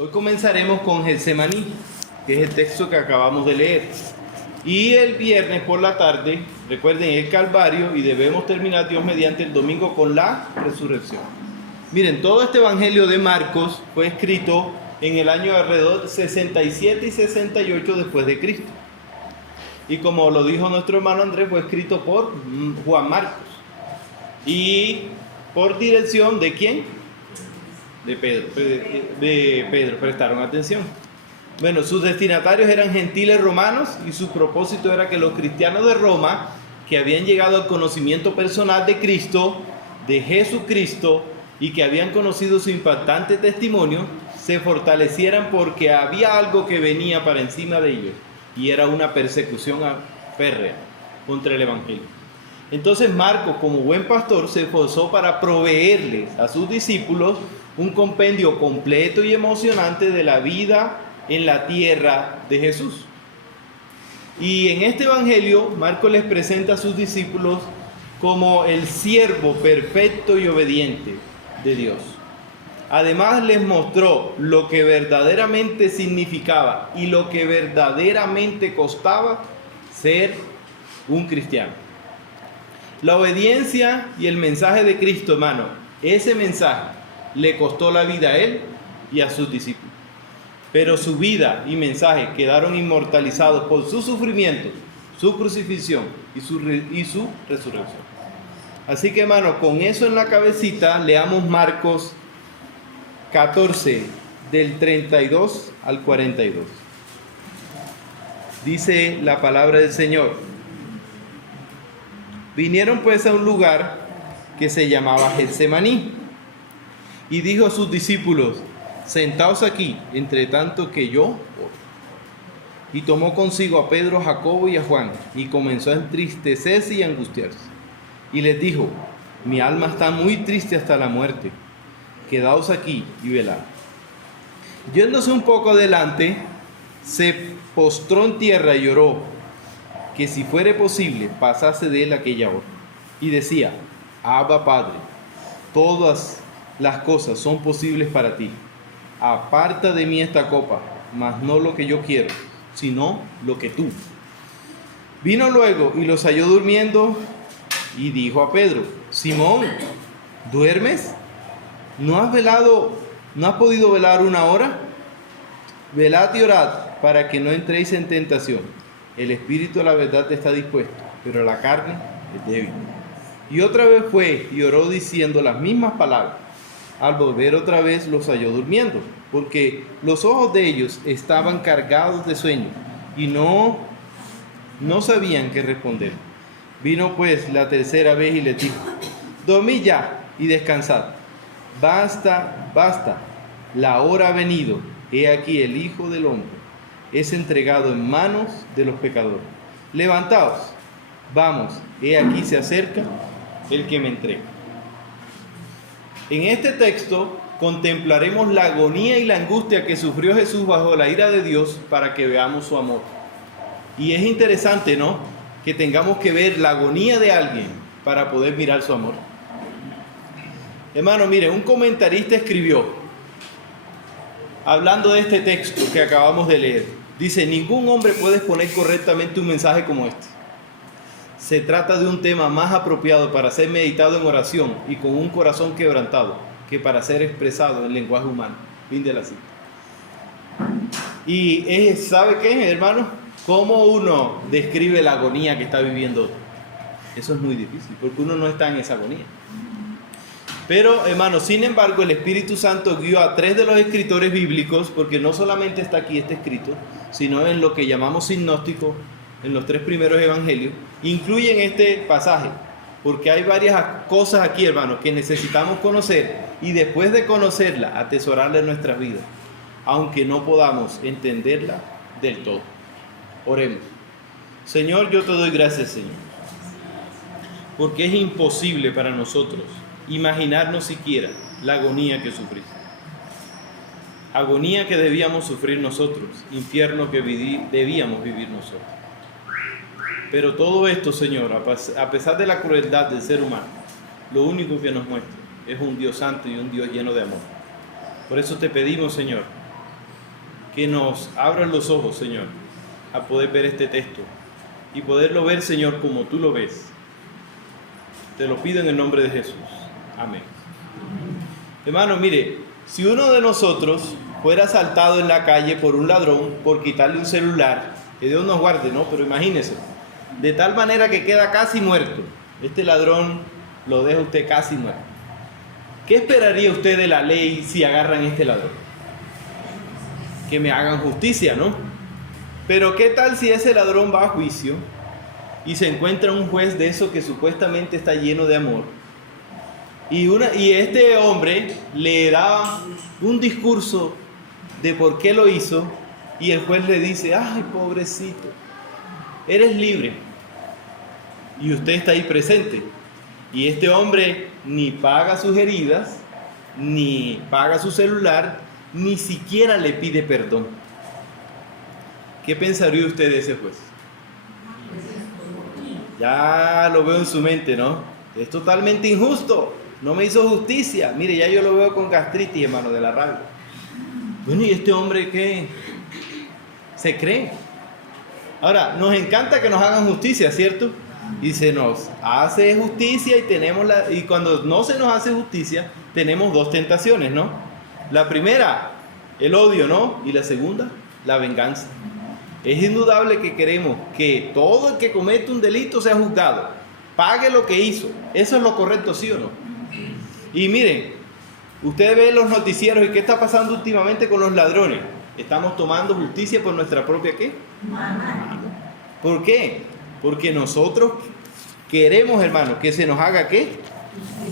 Hoy comenzaremos con Getsemaní, que es el texto que acabamos de leer. Y el viernes por la tarde, recuerden, el Calvario, y debemos terminar Dios mediante el domingo con la resurrección. Miren, todo este evangelio de Marcos fue escrito en el año alrededor 67 y 68 después de Cristo. Y como lo dijo nuestro hermano Andrés, fue escrito por Juan Marcos. Y por dirección de ¿quién? De Pedro, prestaron atención. Bueno, sus destinatarios eran gentiles romanos y su propósito era que los cristianos de Roma, que habían llegado al conocimiento personal de Cristo, de Jesucristo, y que habían conocido su impactante testimonio, se fortalecieran porque había algo que venía para encima de ellos, y era una persecución férrea contra el Evangelio. Entonces Marcos, como buen pastor, se esforzó para proveerles a sus discípulos un compendio completo y emocionante de la vida en la tierra de Jesús. Y en este evangelio, Marcos les presenta a sus discípulos como el siervo perfecto y obediente de Dios. Además les mostró lo que verdaderamente significaba y lo que verdaderamente costaba ser un cristiano. La obediencia y el mensaje de Cristo, hermano, ese mensaje le costó la vida a él y a sus discípulos. Pero su vida y mensaje quedaron inmortalizados por su sufrimiento, su crucifixión y su resurrección. Así que, hermano, con eso en la cabecita, leamos Marcos 14, del 32 al 42. Dice la palabra del Señor: vinieron pues a un lugar que se llamaba Getsemaní, y dijo a sus discípulos: sentaos aquí, entre tanto que yo oro. Y tomó consigo a Pedro, a Jacobo y a Juan, y comenzó a entristecerse y a angustiarse. Y les dijo: mi alma está muy triste hasta la muerte, quedaos aquí y velad. Yéndose un poco adelante, se postró en tierra y oró, que si fuere posible pasase de él aquella hora. Y decía: Abba, Padre, todas las cosas son posibles para ti. Aparta de mí esta copa, mas no lo que yo quiero, sino lo que tú. Vino luego y los halló durmiendo, y dijo a Pedro: Simón, ¿duermes? ¿No has podido velar una hora? Velad y orad, para que no entréis en tentación. El espíritu a la verdad está dispuesto, pero la carne es débil. Y otra vez fue y oró diciendo las mismas palabras. Al volver otra vez los halló durmiendo, porque los ojos de ellos estaban cargados de sueño, y no sabían qué responder. Vino pues la tercera vez y les dijo: dormid ya y descansad. Basta, la hora ha venido. He aquí el Hijo del Hombre es entregado en manos de los pecadores. Levantaos, vamos, he aquí se acerca el que me entrega. En este texto contemplaremos la agonía y la angustia que sufrió Jesús bajo la ira de Dios para que veamos su amor. Y es interesante, ¿no?, que tengamos que ver la agonía de alguien para poder mirar su amor. Hermano, mire, un comentarista escribió, hablando de este texto que acabamos de leer, dice: ningún hombre puede exponer correctamente un mensaje como este. Se trata de un tema más apropiado para ser meditado en oración y con un corazón quebrantado que para ser expresado en lenguaje humano. Fin de la cita. Y ¿sabe qué, hermano? ¿Cómo uno describe la agonía que está viviendo otro? Eso es muy difícil, porque uno no está en esa agonía. Pero, hermano, sin embargo, el Espíritu Santo guió a 3 de los escritores bíblicos, porque no solamente está aquí este escrito, sino en lo que llamamos sinóptico, en los 3 primeros evangelios, incluyen este pasaje, porque hay varias cosas aquí, hermanos, que necesitamos conocer, y después de conocerla, atesorarla en nuestras vidas, aunque no podamos entenderla del todo. Oremos. Señor, yo te doy gracias, Señor, porque es imposible para nosotros imaginarnos siquiera la agonía que sufriste. Agonía que debíamos sufrir nosotros, infierno que debíamos vivir nosotros. Pero todo esto, Señor, a pesar de la crueldad del ser humano, lo único que nos muestra es un Dios santo y un Dios lleno de amor. Por eso te pedimos, Señor, que nos abran los ojos, Señor, a poder ver este texto y poderlo ver, Señor, como tú lo ves. Te lo pido en el nombre de Jesús. Amén. Hermano, mire, si uno de nosotros fuera asaltado en la calle por un ladrón por quitarle un celular, que Dios nos guarde, ¿no? Pero imagínese, de tal manera que queda casi muerto. Este ladrón lo deja usted casi muerto. ¿Qué esperaría usted de la ley si agarran a este ladrón? Que me hagan justicia, ¿no? Pero ¿qué tal si ese ladrón va a juicio y se encuentra un juez de eso que supuestamente está lleno de amor? Y este hombre le da un discurso de por qué lo hizo, y el juez le dice: ay, pobrecito, eres libre. Y usted está ahí presente. Y este hombre ni paga sus heridas, ni paga su celular, ni siquiera le pide perdón. ¿Qué pensaría usted de ese juez? Ya lo veo en su mente, ¿no? Es totalmente injusto. No me hizo justicia. Mire, ya yo lo veo con gastritis, hermano, de la rabia. Bueno, ¿y este hombre qué? Se cree. Ahora, nos encanta que nos hagan justicia, ¿cierto? Y se nos hace justicia y cuando no se nos hace justicia, tenemos dos tentaciones, ¿no? La primera, el odio, ¿no? Y la segunda, la venganza. Es indudable que queremos que todo el que comete un delito sea juzgado, pague lo que hizo. Eso es lo correcto, ¿sí o no? Y miren, usted ve los noticieros y qué está pasando últimamente con los ladrones. Estamos tomando justicia por nuestra propia ¿qué? ¿Por qué? Porque nosotros queremos, hermano, que se nos haga ¿qué?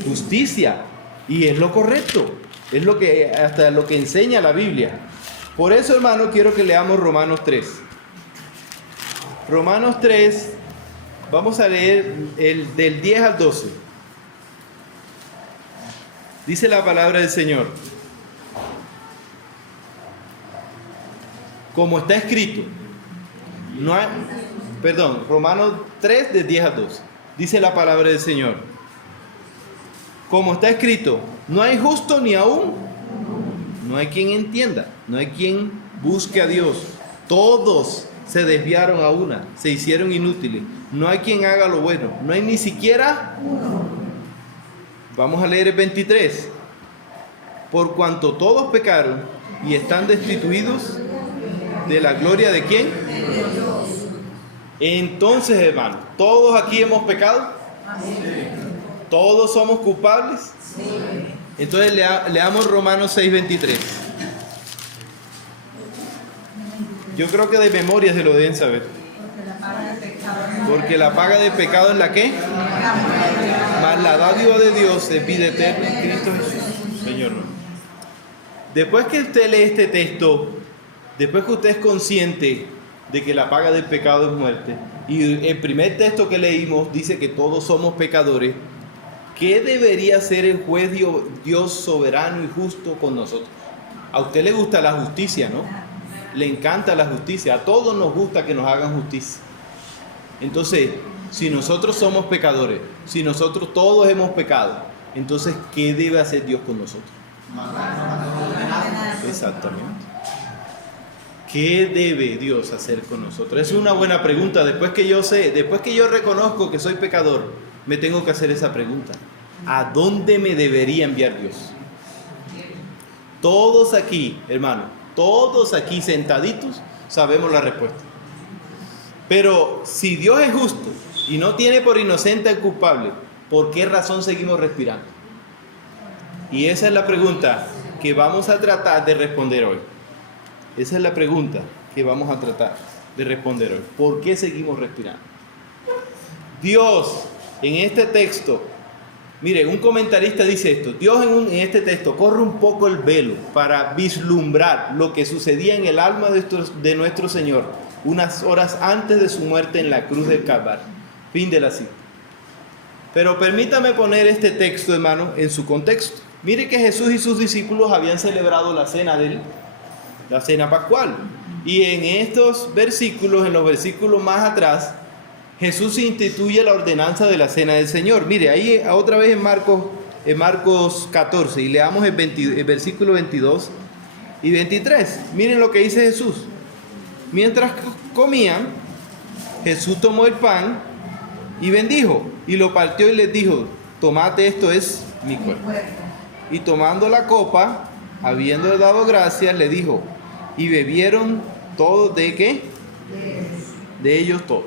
Justicia. Y es lo correcto. Es lo que hasta lo que enseña la Biblia. Por eso, hermano, quiero que leamos Romanos 3. Romanos 3, vamos a leer del 10 al 12. Dice la palabra del Señor: como está escrito, Romanos 3, de 10 a 12. Dice la palabra del Señor: como está escrito, no hay justo ni aún, no hay quien entienda, no hay quien busque a Dios. Todos se desviaron a una, se hicieron inútiles. No hay quien haga lo bueno, no hay ni siquiera uno. Vamos a leer el 23. Por cuanto todos pecaron y están destituidos de la gloria ¿de quién? Entonces, hermano, ¿todos aquí hemos pecado? ¿Todos somos culpables? Entonces leamos Romanos 6:23. Yo creo que de memoria se lo deben saber. Porque la paga del pecado es la ¿qué? Mas la dádiva de Dios es vida eterna en Cristo Jesús, Señor. Después que usted lee este texto, después que usted es consciente de que la paga del pecado es muerte, y el primer texto que leímos dice que todos somos pecadores, ¿qué debería hacer el juez Dios soberano y justo con nosotros? A usted le gusta la justicia, ¿no? Le encanta la justicia. A todos nos gusta que nos hagan justicia. Entonces, si nosotros somos pecadores, si nosotros todos hemos pecado, entonces, ¿qué debe hacer Dios con nosotros? Exactamente. ¿Qué debe Dios hacer con nosotros? Es una buena pregunta. Después que yo reconozco que soy pecador, me tengo que hacer esa pregunta: ¿a dónde me debería enviar Dios? Todos aquí, hermano, todos aquí sentaditos sabemos la respuesta. Pero si Dios es justo y no tiene por inocente al culpable, ¿por qué razón seguimos respirando? Y esa es la pregunta que vamos a tratar de responder hoy. Esa es la pregunta que vamos a tratar de responder hoy. ¿Por qué seguimos respirando? Dios, en este texto, mire, un comentarista dice esto: Dios en este texto corre un poco el velo para vislumbrar lo que sucedía en el alma de nuestro Señor unas horas antes de su muerte en la cruz del Calvario. Fin de la cita. Pero permítame poner este texto, hermano, en su contexto. Mire que Jesús y sus discípulos habían celebrado la cena pascual. Y en estos versículos, en los versículos más atrás, Jesús instituye la ordenanza de la cena del Señor. Mire, ahí otra vez en Marcos 14, y leamos el versículo 22. y 23. Miren lo que dice Jesús. Mientras comían, Jesús tomó el pan y bendijo, y lo partió y les dijo: tomad, esto es mi cuerpo. Y tomando la copa, habiendo dado gracias, le dijo, y bebieron todos ¿de qué? De ellos todos.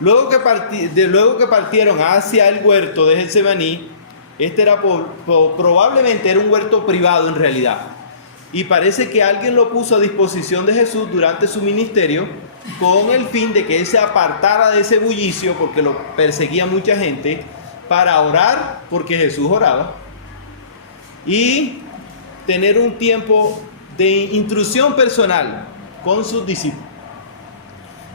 Luego que partieron hacia el huerto de Getsemaní, este era probablemente era un huerto privado en realidad. Y parece que alguien lo puso a disposición de Jesús durante su ministerio con el fin de que él se apartara de ese bullicio, porque lo perseguía mucha gente, para orar, porque Jesús oraba, y tener un tiempo de intrusión personal con sus discípulos.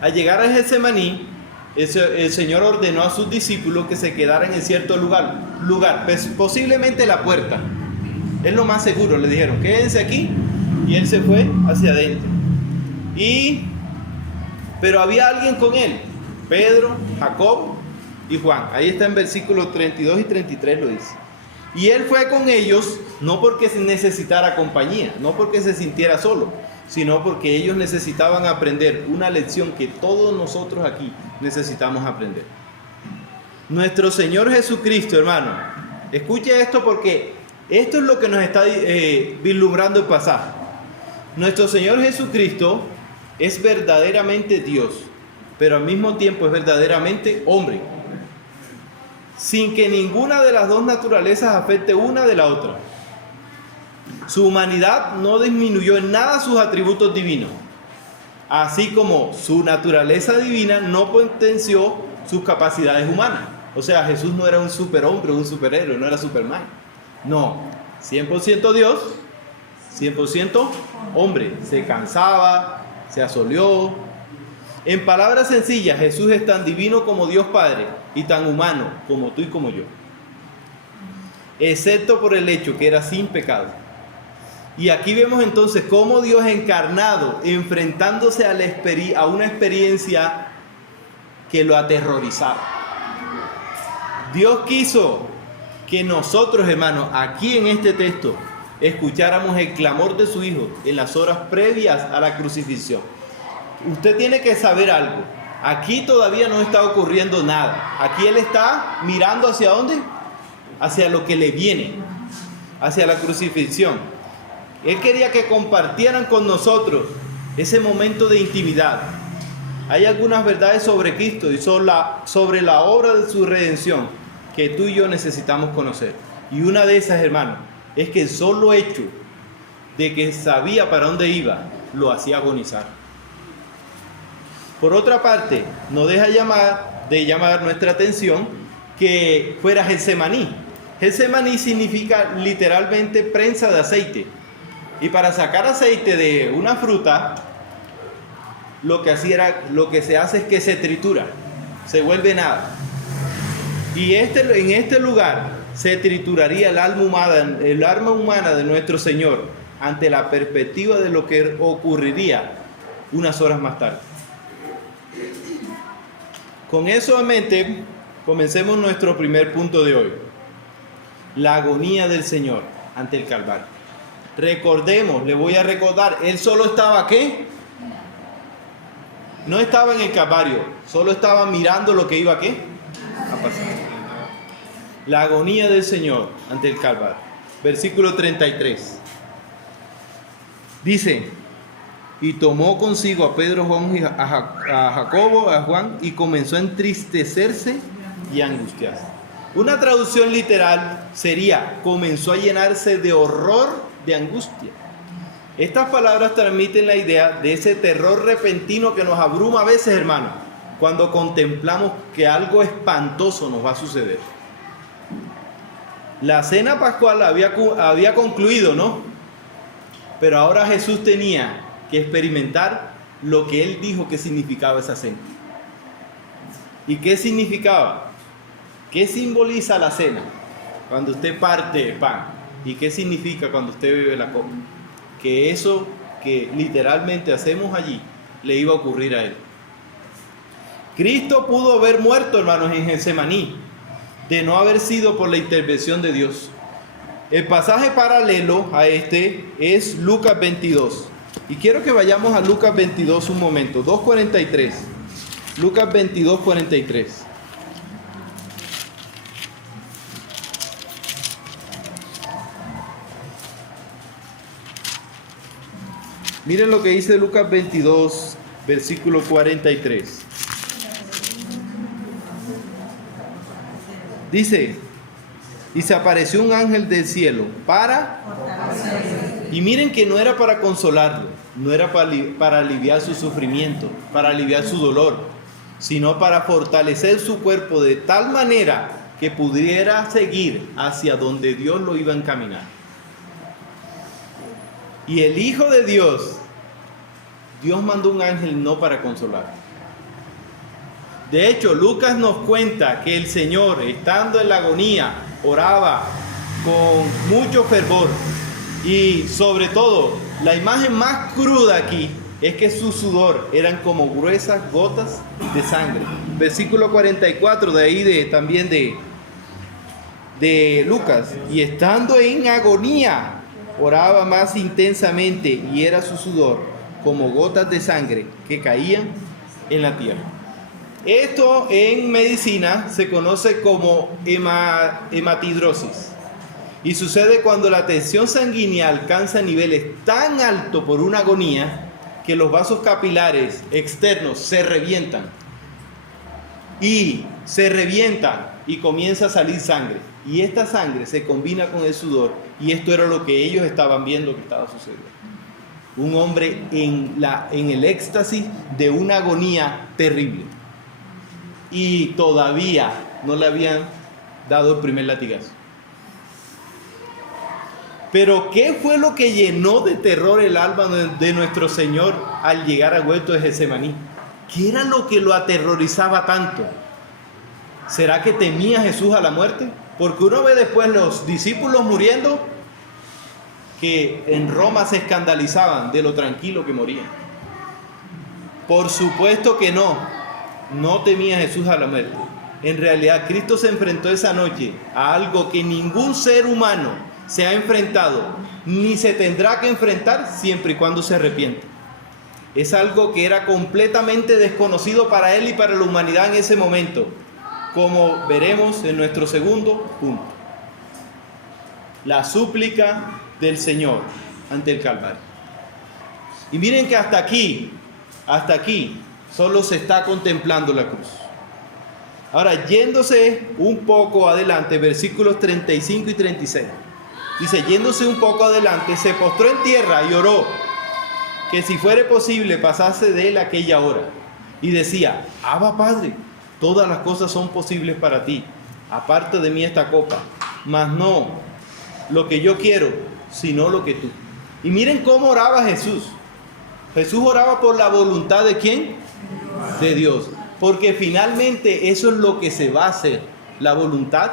Al llegar a Getsemaní, el Señor ordenó a sus discípulos que se quedaran en cierto lugar, posiblemente la puerta. Es lo más seguro, le dijeron, quédense aquí, y él se fue hacia adentro. Pero había alguien con él, Pedro, Jacob y Juan. Ahí está en versículos 32 y 33 lo dice. Y él fue con ellos no porque necesitara compañía, no porque se sintiera solo, sino porque ellos necesitaban aprender una lección que todos nosotros aquí necesitamos aprender. Nuestro Señor Jesucristo, hermano, escuche esto porque esto es lo que nos está vislumbrando el pasaje. Nuestro Señor Jesucristo es verdaderamente Dios, pero al mismo tiempo es verdaderamente hombre, sin que ninguna de las dos naturalezas afecte una de la otra. Su humanidad no disminuyó en nada sus atributos divinos, así como su naturaleza divina no potenció sus capacidades humanas. O sea, Jesús no era un superhombre, un superhéroe, no era Superman. No, 100% Dios, 100% hombre. Se cansaba, se asoleó. En palabras sencillas, Jesús es tan divino como Dios Padre y tan humano como tú y como yo, excepto por el hecho que era sin pecado. Y aquí vemos entonces cómo Dios encarnado, enfrentándose a una experiencia que lo aterrorizaba. Dios quiso que nosotros, hermanos, aquí en este texto, escucháramos el clamor de su Hijo en las horas previas a la crucifixión. Usted tiene que saber algo. Aquí todavía no está ocurriendo nada. Aquí Él está mirando hacia dónde, hacia lo que le viene, hacia la crucifixión. Él quería que compartieran con nosotros ese momento de intimidad. Hay algunas verdades sobre Cristo y sobre la obra de su redención que tú y yo necesitamos conocer. Y una de esas, hermanos, es que el solo hecho de que sabía para dónde iba, lo hacía agonizar. Por otra parte, no deja de llamar nuestra atención que fuera Getsemaní. Getsemaní significa literalmente prensa de aceite. Y para sacar aceite de una fruta, lo que se hace es que se tritura, se vuelve nada. Y en este lugar se trituraría el alma humana de nuestro Señor ante la perspectiva de lo que ocurriría unas horas más tarde. Con eso en mente, comencemos nuestro primer punto de hoy. La agonía del Señor ante el Calvario. Recordemos, le voy a recordar, Él solo estaba ¿qué? No estaba en el Calvario, solo estaba mirando lo que iba ¿qué? A pasar. La agonía del Señor ante el Calvario. Versículo 33. Dice: y tomó consigo a Pedro, a Jacobo, a Juan, y comenzó a entristecerse y a angustiarse. Una traducción literal sería: comenzó a llenarse de horror, de angustia. Estas palabras transmiten la idea de ese terror repentino que nos abruma a veces, hermano, cuando contemplamos que algo espantoso nos va a suceder. La cena pascual había concluido, ¿no? Pero ahora Jesús tenía que experimentar lo que Él dijo que significaba esa cena. ¿Y qué significaba? ¿Qué simboliza la cena? Cuando usted parte el pan. ¿Y qué significa cuando usted bebe la copa? Que eso que literalmente hacemos allí le iba a ocurrir a Él. Cristo pudo haber muerto, hermanos, en Getsemaní, de no haber sido por la intervención de Dios. El pasaje paralelo a este es Lucas 22. Y quiero que vayamos a Lucas 22 un momento, 2:43. Lucas 22:43. Miren lo que dice Lucas 22, versículo 43. Dice, y se apareció un ángel del cielo para... Y miren que no era para consolarlo, no era para aliviar su sufrimiento, para aliviar su dolor, sino para fortalecer su cuerpo de tal manera que pudiera seguir hacia donde Dios lo iba a encaminar. Y el Hijo de Dios, Dios mandó un ángel no para consolar. De hecho, Lucas nos cuenta que el Señor, estando en la agonía, oraba con mucho fervor. Y sobre todo, la imagen más cruda aquí es que su sudor eran como gruesas gotas de sangre. Versículo 44 de ahí también de Lucas. Y estando en agonía, oraba más intensamente y era su sudor como gotas de sangre que caían en la tierra. Esto en medicina se conoce como hematidrosis. Y sucede cuando la tensión sanguínea alcanza niveles tan altos por una agonía que los vasos capilares externos se revientan. Y se revientan y comienza a salir sangre. Y esta sangre se combina con el sudor. Y esto era lo que ellos estaban viendo que estaba sucediendo. Un hombre en el éxtasis de una agonía terrible. Y todavía no le habían dado el primer latigazo. Pero ¿qué fue lo que llenó de terror el alma de nuestro Señor al llegar al huerto de Getsemaní? ¿Qué era lo que lo aterrorizaba tanto? ¿Será que temía Jesús a la muerte? Porque uno ve después los discípulos muriendo que en Roma se escandalizaban de lo tranquilo que morían. Por supuesto que no temía Jesús a la muerte. En realidad Cristo se enfrentó esa noche a algo que ningún ser humano se ha enfrentado, ni se tendrá que enfrentar siempre y cuando se arrepienta. Es algo que era completamente desconocido para él y para la humanidad en ese momento, como veremos en nuestro segundo punto. La súplica del Señor ante el Calvario. Y miren que hasta aquí, solo se está contemplando la cruz. Ahora, yéndose un poco adelante, versículos 35 y 36. Dice, yéndose un poco adelante, se postró en tierra y oró, que si fuere posible pasase de él aquella hora. Y decía, Abba Padre, todas las cosas son posibles para ti. Aparte de mí esta copa, mas no lo que yo quiero, sino lo que tú. Y miren cómo oraba Jesús. Jesús oraba por la voluntad ¿de quién? De Dios. Porque finalmente eso es lo que se va a hacer, la voluntad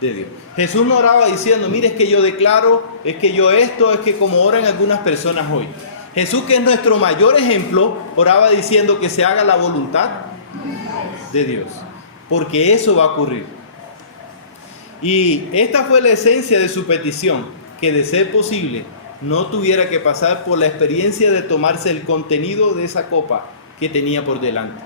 de Dios. Jesús no oraba diciendo, mire, es que yo declaro, es que yo esto, es que como oran algunas personas hoy. Jesús, que es nuestro mayor ejemplo, oraba diciendo que se haga la voluntad de Dios. Porque eso va a ocurrir. Y esta fue la esencia de su petición, que de ser posible no tuviera que pasar por la experiencia de tomarse el contenido de esa copa que tenía por delante.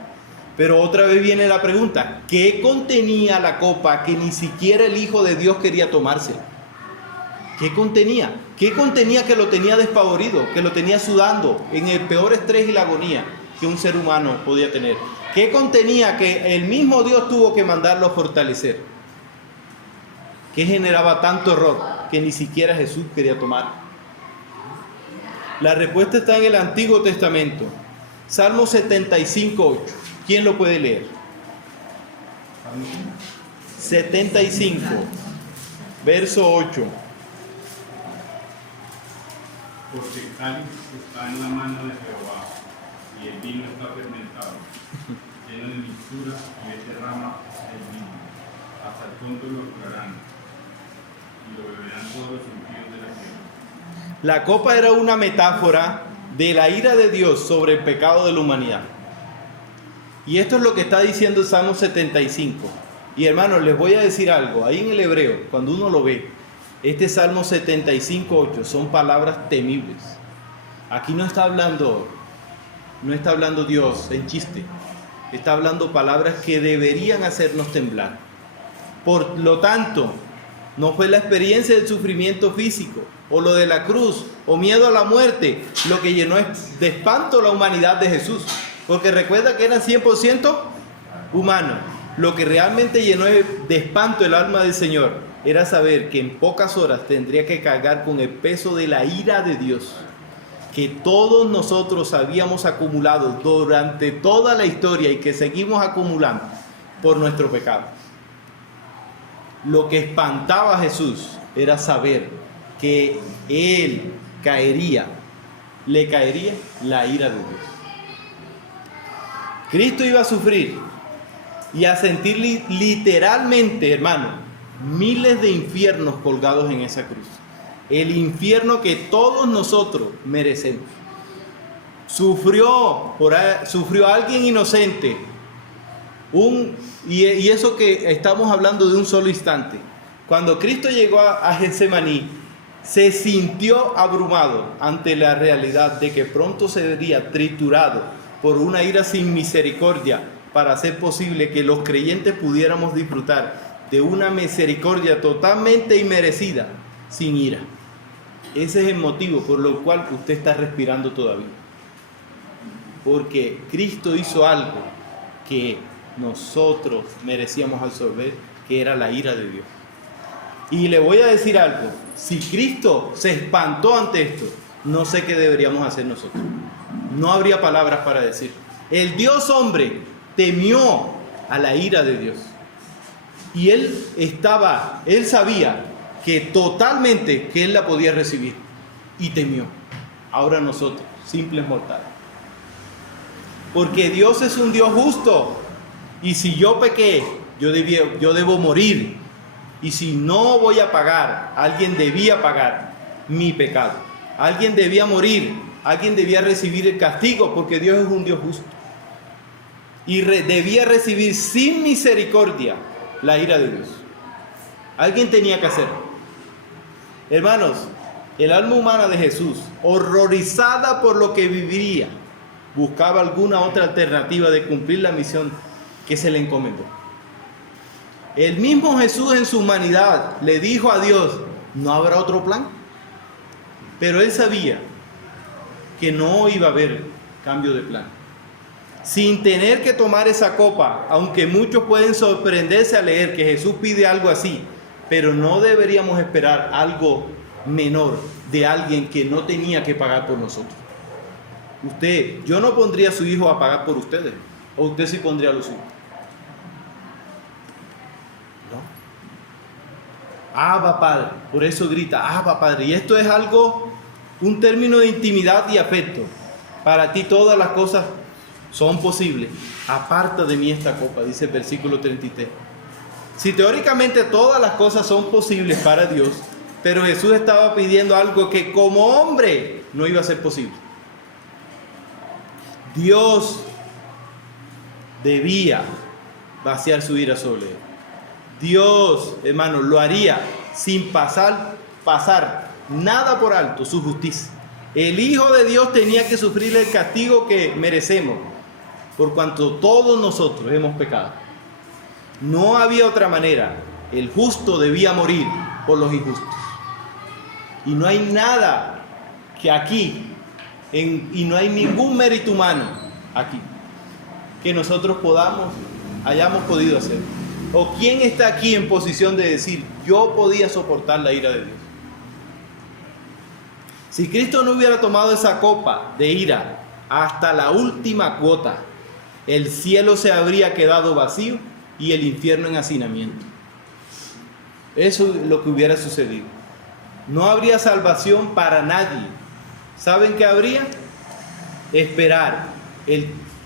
Pero otra vez viene la pregunta, ¿qué contenía la copa que ni siquiera el Hijo de Dios quería tomarse? ¿Qué contenía? ¿Qué contenía que lo tenía despavorido, que lo tenía sudando en el peor estrés y la agonía que un ser humano podía tener? ¿Qué contenía que el mismo Dios tuvo que mandarlo a fortalecer? ¿Qué generaba tanto error que ni siquiera Jesús quería tomar? La respuesta está en el Antiguo Testamento. Salmo 75:8. ¿Quién lo puede leer? 75, verso 8. Porque el cáliz está en la mano de Jehová, y el vino está fermentado, lleno de mixtura, y él derrama el vino. Hasta el fondo lo curarán, y lo beberán todos los impíos de la tierra. La copa era una metáfora de la ira de Dios sobre el pecado de la humanidad. Y esto es lo que está diciendo el Salmo 75. Y hermanos, les voy a decir algo. Ahí en el hebreo, cuando uno lo ve, Este Salmo 75:8 son palabras temibles. Aquí no está hablando Dios en chiste. Está hablando palabras que deberían hacernos temblar. Por lo tanto, no fue la experiencia del sufrimiento físico, o lo de la cruz, o miedo a la muerte, lo que llenó de espanto la humanidad de Jesús. Porque recuerda que eran 100% humanos. Lo que realmente llenó de espanto el alma del Señor era saber que en pocas horas tendría que cargar con el peso de la ira de Dios, que todos nosotros habíamos acumulado durante toda la historia y que seguimos acumulando por nuestro pecado. Lo que espantaba a Jesús era saber que Él le caería la ira de Dios. Cristo iba a sufrir y a sentir literalmente, hermano, miles de infiernos colgados en esa cruz. El infierno que todos nosotros merecemos. Sufrió alguien inocente. Y eso que estamos hablando de un solo instante. Cuando Cristo llegó a Getsemaní, se sintió abrumado ante la realidad de que pronto se vería triturado por una ira sin misericordia para hacer posible que los creyentes pudiéramos disfrutar de una misericordia totalmente inmerecida, sin ira. Ese es el motivo por el cual usted está respirando todavía. Porque Cristo hizo algo que nosotros merecíamos absorber, que era la ira de Dios. Y le voy a decir algo, si Cristo se espantó ante esto, no sé qué deberíamos hacer nosotros. No habría palabras para decir. El Dios hombre temió a la ira de Dios. Y él sabía que totalmente que él la podía recibir. Y temió. Ahora nosotros, simples mortales. Porque Dios es un Dios justo. Y si yo pequé, yo debo morir. Y si no voy a pagar, alguien debía pagar mi pecado. Alguien debía morir. Alguien debía recibir el castigo, porque Dios es un Dios justo. Y debía recibir sin misericordia la ira de Dios. Alguien tenía que hacerlo. Hermanos, el alma humana de Jesús, horrorizada por lo que viviría, buscaba alguna otra alternativa de cumplir la misión que se le encomendó. El mismo Jesús en su humanidad le dijo a Dios, ¿no habrá otro plan? Pero él sabía que no iba a haber cambio de plan. Sin tener que tomar esa copa, aunque muchos pueden sorprenderse al leer que Jesús pide algo así, pero no deberíamos esperar algo menor de alguien que no tenía que pagar por nosotros. Yo no pondría a su hijo a pagar por ustedes, o usted sí pondría a los hijos. ¿No? Abba Padre, por eso grita, Abba Padre. Y esto es un término de intimidad y afecto. Para ti todas las cosas son posibles. Aparta de mí esta copa, dice el versículo 33. Si teóricamente todas las cosas son posibles para Dios, pero Jesús estaba pidiendo algo que como hombre no iba a ser posible. Dios debía vaciar su ira sobre él. Dios, hermano, lo haría sin pasar nada por alto, su justicia. El Hijo de Dios tenía que sufrir el castigo que merecemos, por cuanto todos nosotros hemos pecado. No había otra manera. El justo debía morir por los injustos. Y no hay nada que aquí, y no hay ningún mérito humano aquí, que nosotros hayamos podido hacer. ¿O quién está aquí en posición de decir, yo podía soportar la ira de Dios? Si Cristo no hubiera tomado esa copa de ira hasta la última cuota, el cielo se habría quedado vacío y el infierno en hacinamiento. Eso es lo que hubiera sucedido. No habría salvación para nadie. ¿Saben qué habría? Esperar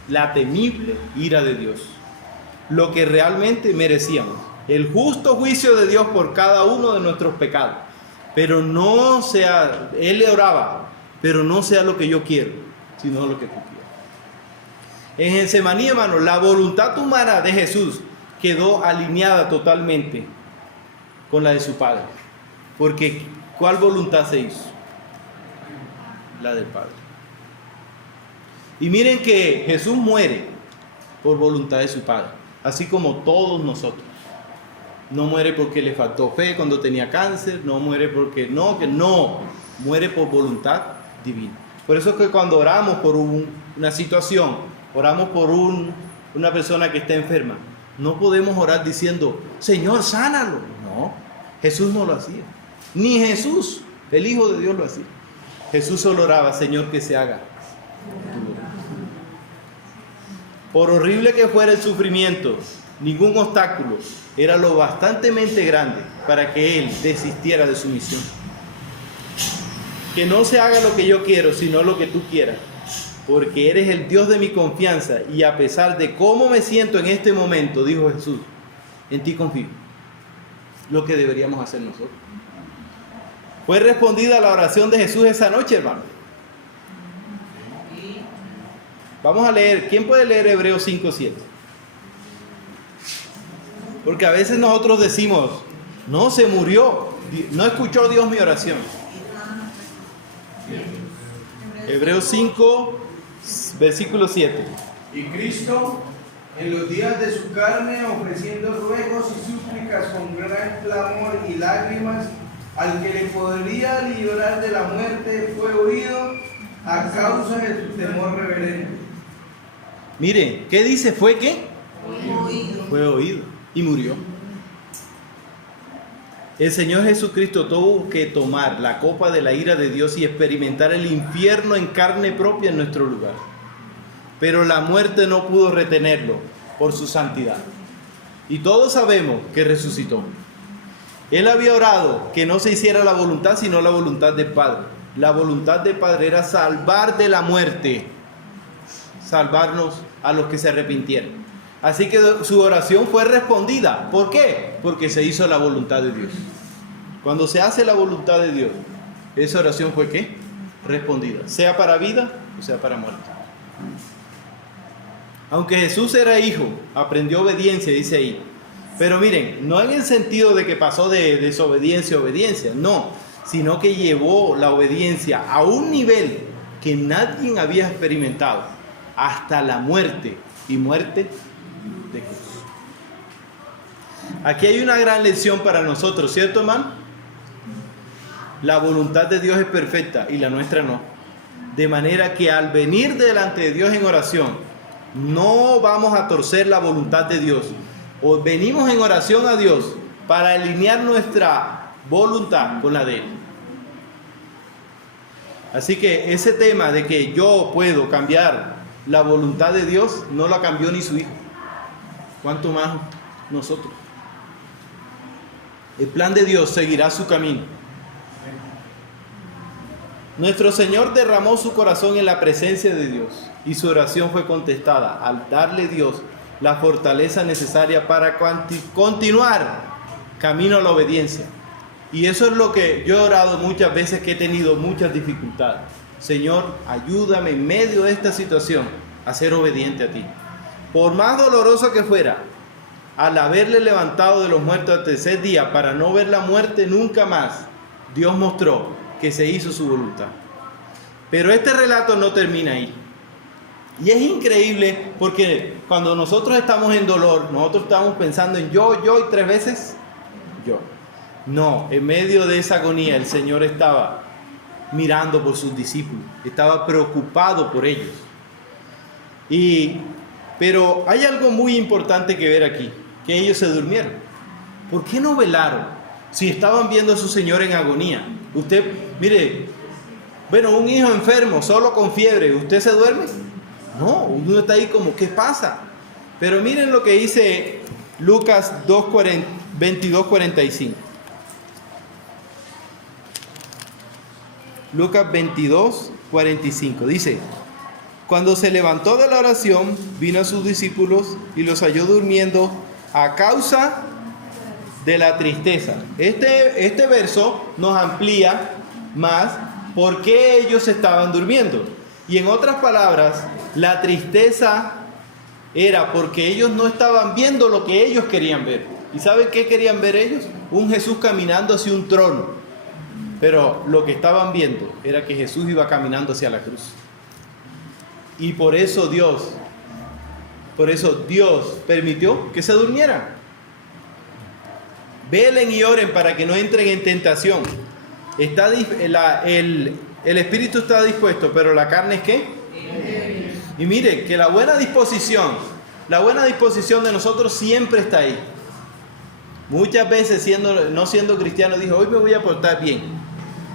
la temible ira de Dios. Lo que realmente merecíamos. El justo juicio de Dios por cada uno de nuestros pecados. Pero Él le oraba, pero no sea lo que yo quiero, sino lo que tú quieres. En Getsemaní, hermano, la voluntad humana de Jesús quedó alineada totalmente con la de su Padre. Porque ¿cuál voluntad se hizo? La del Padre. Y miren que Jesús muere por voluntad de su Padre, así como todos nosotros. No muere porque le faltó fe cuando tenía cáncer, no muere porque muere por voluntad divina. Por eso es que cuando oramos por una situación, oramos por una persona que está enferma, no podemos orar diciendo, Señor, sánalo. No, Jesús no lo hacía. Ni Jesús, el Hijo de Dios, lo hacía. Jesús solo oraba, Señor, que se haga tu voluntad. Por horrible que fuera el sufrimiento, ningún obstáculo era lo bastantemente grande para que Él desistiera de su misión. Que no se haga lo que yo quiero, sino lo que tú quieras, porque eres el Dios de mi confianza, y a pesar de cómo me siento en este momento, dijo Jesús, en ti confío. Lo que deberíamos hacer nosotros. Fue respondida la oración de Jesús esa noche, hermano. Vamos a leer. ¿Quién puede leer Hebreos 5:7? Porque a veces nosotros decimos, no, se murió, no escuchó Dios mi oración. Hebreos 5, versículo 7. Y Cristo, en los días de su carne, ofreciendo ruegos y súplicas con gran clamor y lágrimas, al que le podría librar de la muerte, fue oído a causa de su temor reverente. Mire, ¿qué dice? ¿Fue qué? Fue oído y murió. El Señor Jesucristo tuvo que tomar la copa de la ira de Dios y experimentar el infierno en carne propia en nuestro lugar. Pero la muerte no pudo retenerlo por su santidad. Y todos sabemos que resucitó. Él había orado que no se hiciera la voluntad, sino la voluntad del Padre. La voluntad del Padre era salvar de la muerte, salvarnos a los que se arrepintieron. Así que su oración fue respondida. ¿Por qué? Porque se hizo la voluntad de Dios. Cuando se hace la voluntad de Dios, esa oración fue ¿qué? Respondida. Sea para vida o sea para muerte. Aunque Jesús era hijo, aprendió obediencia, dice ahí. Pero miren, no en el sentido de que pasó de desobediencia a obediencia, no. Sino que llevó la obediencia a un nivel que nadie había experimentado. Hasta la muerte y muerte de Jesús. Aquí hay una gran lección para nosotros, ¿cierto, hermano? La voluntad de Dios es perfecta y la nuestra no. De manera que al venir delante de Dios en oración, no vamos a torcer la voluntad de Dios. O venimos en oración a Dios para alinear nuestra voluntad con la de Él. Así que ese tema de que yo puedo cambiar la voluntad de Dios, no la cambió ni su Hijo. ¿Cuánto más nosotros? El plan de Dios seguirá su camino. Nuestro Señor derramó su corazón en la presencia de Dios y su oración fue contestada al darle Dios la fortaleza necesaria para continuar camino a la obediencia. Y eso es lo que yo he orado muchas veces que he tenido muchas dificultades. Señor, ayúdame en medio de esta situación a ser obediente a ti. Por más doloroso que fuera, al haberle levantado de los muertos al tercer día para no ver la muerte nunca más, Dios mostró que se hizo su voluntad. Pero este relato no termina ahí. Y es increíble porque cuando nosotros estamos en dolor, nosotros estamos pensando en yo y 3 veces yo. No, en medio de esa agonía el Señor estaba mirando por sus discípulos, estaba preocupado por ellos. Pero hay algo muy importante que ver aquí, que ellos se durmieron. ¿Por qué no velaron si estaban viendo a su Señor en agonía? Usted, mire, bueno, un hijo enfermo, solo con fiebre, ¿usted se duerme? No, uno está ahí como, ¿qué pasa? Pero miren lo que dice Lucas 22:45. Lucas 22:45 dice: cuando se levantó de la oración, vino a sus discípulos y los halló durmiendo a causa de la tristeza. Este verso nos amplía más por qué ellos estaban durmiendo. Y en otras palabras, la tristeza era porque ellos no estaban viendo lo que ellos querían ver. ¿Y saben qué querían ver ellos? Un Jesús caminando hacia un trono, Pero lo que estaban viendo era que Jesús iba caminando hacia la cruz. Y por eso Dios permitió que se durmieran. Velen y oren para que no entren en tentación. El espíritu está dispuesto, pero la carne es ¿qué? Y mire, que la buena disposición de nosotros siempre está ahí. Muchas veces no siendo cristiano dijo, hoy me voy a portar bien,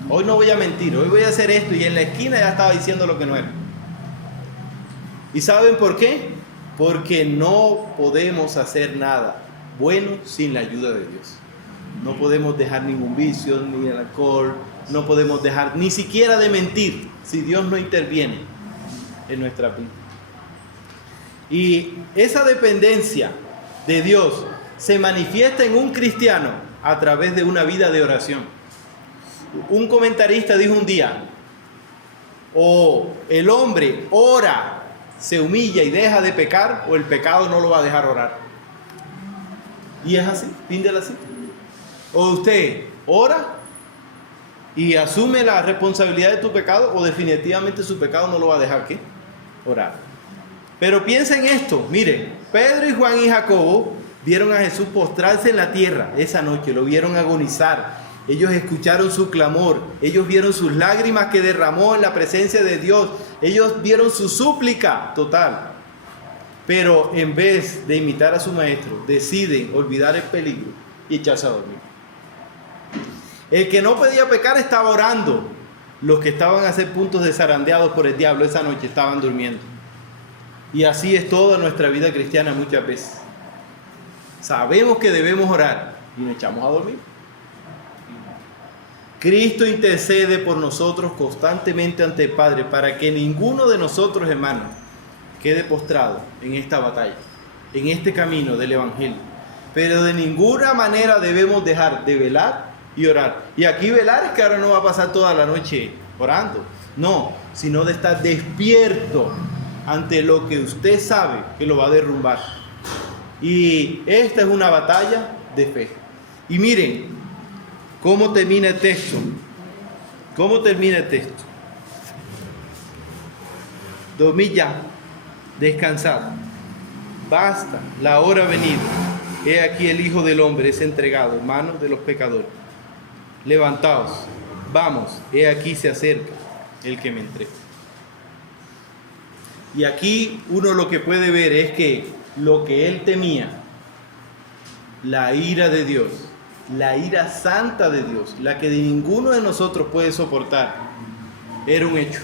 hoy no voy a mentir, hoy voy a hacer esto, y en la esquina ya estaba diciendo lo que no era. ¿Y saben por qué? Porque no podemos hacer nada bueno sin la ayuda de Dios. No podemos dejar ningún vicio, ni el alcohol, no podemos dejar ni siquiera de mentir si Dios no interviene en nuestra vida. Y esa dependencia de Dios se manifiesta en un cristiano a través de una vida de oración. Un comentarista dijo un día, o el hombre ora, se humilla y deja de pecar, o el pecado no lo va a dejar orar. Y es así, fin de la cita. O usted ora y asume la responsabilidad de tu pecado, o definitivamente su pecado no lo va a dejar ¿qué? Orar. Pero piensa en esto, mire, Pedro y Juan y Jacobo vieron a Jesús postrarse en la tierra esa noche, lo vieron agonizar, ellos escucharon su clamor, ellos vieron sus lágrimas que derramó en la presencia de Dios, ellos vieron su súplica total. Pero en vez de imitar a su maestro, deciden olvidar el peligro y echarse a dormir. El que no podía pecar estaba orando. Los que estaban a ser puntos de zarandeados por el diablo esa noche estaban durmiendo. Y así es toda nuestra vida cristiana muchas veces. Sabemos que debemos orar y nos echamos a dormir. Cristo intercede por nosotros constantemente ante el Padre para que ninguno de nosotros, hermanos, quede postrado en esta batalla, en este camino del Evangelio. Pero de ninguna manera debemos dejar de velar y orar. Y aquí velar es que ahora no va a pasar toda la noche orando. No, sino de estar despierto ante lo que usted sabe que lo va a derrumbar. Y esta es una batalla de fe. Y miren cómo termina el texto. ¿Cómo termina el texto? Dormid ya, descansad. Basta, la hora ha venido. He aquí el Hijo del Hombre es entregado en manos de los pecadores. Levantaos, vamos, he aquí se acerca el que me entrega. Y aquí uno lo que puede ver es que lo que él temía, la ira de Dios, la ira santa de Dios, la que de ninguno de nosotros puede soportar, era un hecho.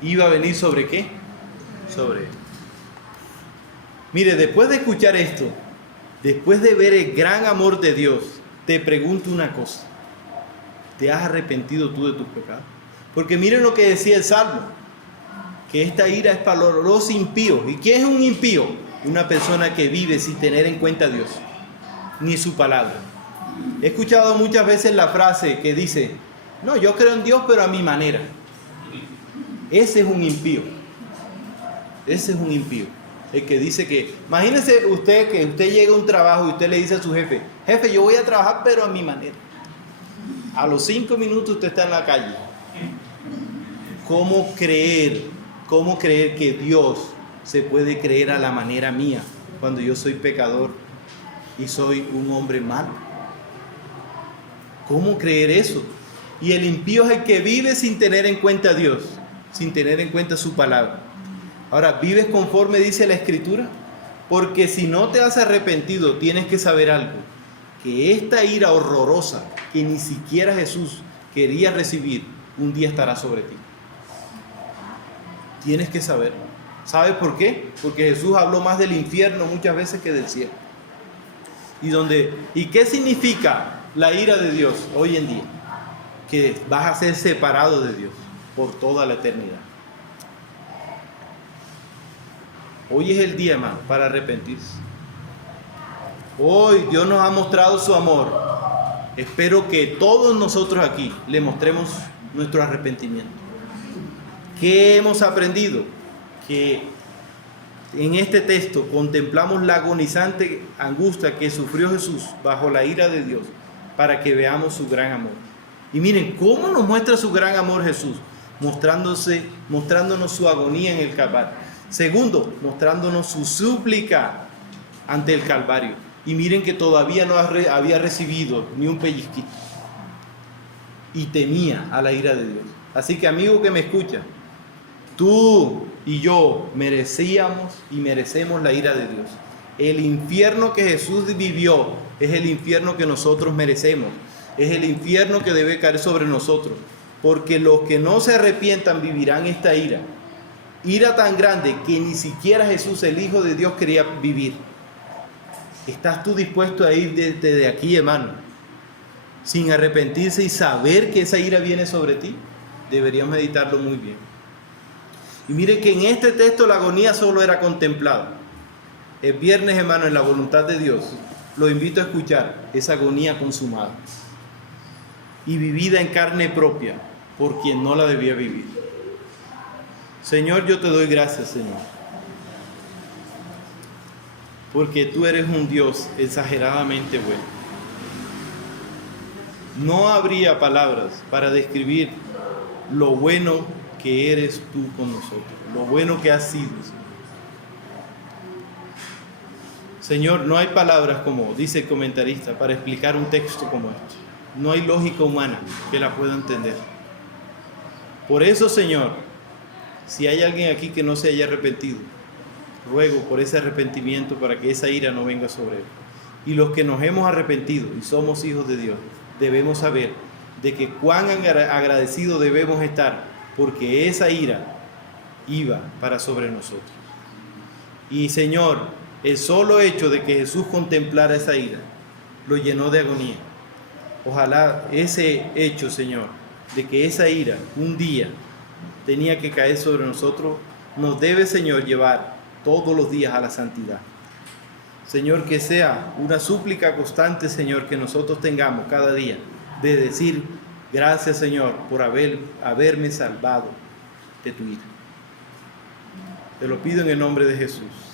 ¿Iba a venir sobre qué? Sobre él. Mire, después de escuchar esto, después de ver el gran amor de Dios, te pregunto una cosa. ¿Te has arrepentido tú de tus pecados? Porque miren lo que decía el Salmo, que esta ira es para los impíos. ¿Y quién es un impío? Una persona que vive sin tener en cuenta a Dios, ni su palabra. He escuchado muchas veces la frase que dice, no, yo creo en Dios, pero a mi manera. Ese es un impío. Ese es un impío. El que dice que, imagínese usted que usted llega a un trabajo y usted le dice a su jefe, jefe, yo voy a trabajar, pero a mi manera. A los 5 minutos usted está en la calle. ¿Cómo creer que Dios se puede creer a la manera mía cuando yo soy pecador y soy un hombre malo? ¿Cómo creer eso? Y el impío es el que vive sin tener en cuenta a Dios, sin tener en cuenta su palabra. Ahora, ¿vives conforme dice la Escritura? Porque si no te has arrepentido, tienes que saber algo, que esta ira horrorosa que ni siquiera Jesús quería recibir, un día estará sobre ti. Tienes que saberlo. ¿Sabes por qué? Porque Jesús habló más del infierno muchas veces que del cielo. ¿Y qué significa la ira de Dios hoy en día? Que vas a ser separado de Dios por toda la eternidad. Hoy es el día, hermano, para arrepentirse. Hoy Dios nos ha mostrado su amor. Espero que todos nosotros aquí le mostremos nuestro arrepentimiento. ¿Qué hemos aprendido? Que en este texto contemplamos la agonizante angustia que sufrió Jesús bajo la ira de Dios para que veamos su gran amor. Y miren cómo nos muestra su gran amor Jesús, mostrándonos su agonía en el Calvario. Segundo, mostrándonos su súplica ante el Calvario. Y miren que todavía no había recibido ni un pellizquito. Y temía a la ira de Dios. Así que, amigo que me escucha, tú y yo merecíamos y merecemos la ira de Dios. El infierno que Jesús vivió es el infierno que nosotros merecemos. Es el infierno que debe caer sobre nosotros. Porque los que no se arrepientan vivirán esta ira. Ira tan grande que ni siquiera Jesús, el Hijo de Dios, quería vivir. ¿Estás tú dispuesto a ir desde aquí, hermano, sin arrepentirse y saber que esa ira viene sobre ti? Deberías meditarlo muy bien. Y miren que en este texto la agonía solo era contemplada. El viernes, hermano, en la voluntad de Dios, lo invito a escuchar esa agonía consumada y vivida en carne propia por quien no la debía vivir. Señor, yo te doy gracias, Señor, porque tú eres un Dios exageradamente bueno. No habría palabras para describir lo bueno que eres tú con nosotros, lo bueno que has sido, Señor, no hay palabras, como dice el comentarista, para explicar un texto como este. No hay lógica humana que la pueda entender. Por eso, Señor, si hay alguien aquí que no se haya arrepentido, ruego por ese arrepentimiento para que esa ira no venga sobre él. Y los que nos hemos arrepentido y somos hijos de Dios, debemos saber de que cuán agradecidos debemos estar, porque esa ira iba para sobre nosotros. Y Señor, el solo hecho de que Jesús contemplara esa ira lo llenó de agonía. Ojalá ese hecho, Señor, de que esa ira un día tenía que caer sobre nosotros, nos debe, Señor, llevar todos los días a la santidad. Señor, que sea una súplica constante, Señor, que nosotros tengamos cada día, de decir, gracias, Señor, por haberme salvado de tu ira. Te lo pido en el nombre de Jesús.